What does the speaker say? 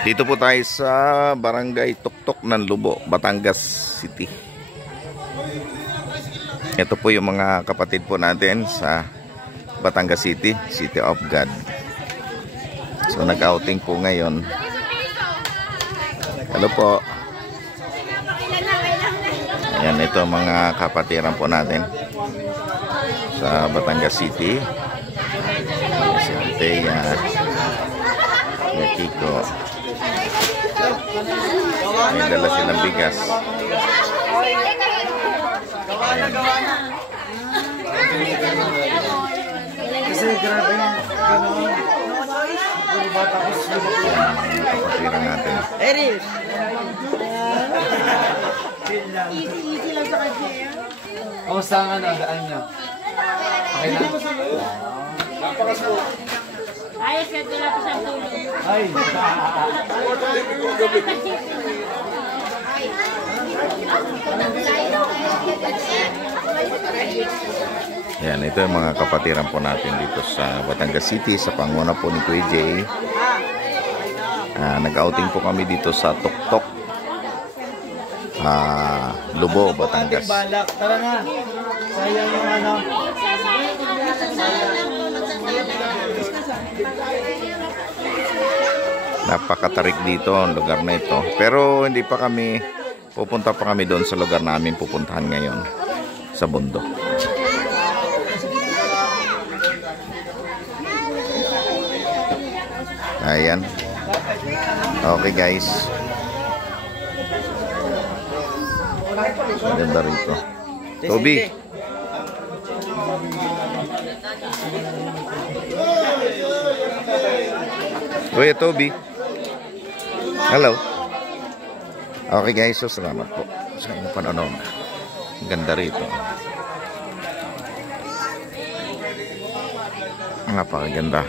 Dito po tayo sa Barangay Tuktok ng Lubo, Batangas City. Ito po yung mga kapatid po natin sa Batangas City, City of God. So nag-outing po ngayon. Hello po. Ayan, ito mga kapatiran po natin sa Batangas City. Si Antea, si Kiko. May dala silang bigas. Ayan. Kasi grabe yung gano'n. Kapatiran natin. Eris! Easy lang sa kanya. Kamusta nga na? Daan niya? Okay lang? Napakaspo. Ayos ka tila po sa tulog. Ay! Yan, ito yung mga kapatiran po natin dito sa Batangas City, sa panguna po ni Kuya Jay. Nag-outing po kami dito sa Tuktok, Lubo, Batangas. Tara na! Sayang yung ano. Napakatarik dito ang lugar na ito. Pero hindi pa kami, pupunta pa kami doon sa lugar namin pupuntahan ngayon, sa bundok. Ayan. Okay guys. Maganda rito. Toby. Kuya Toby. Hello. Okay guys, so salamat po sa inyong panonood. Ganda rito. Napakaganda.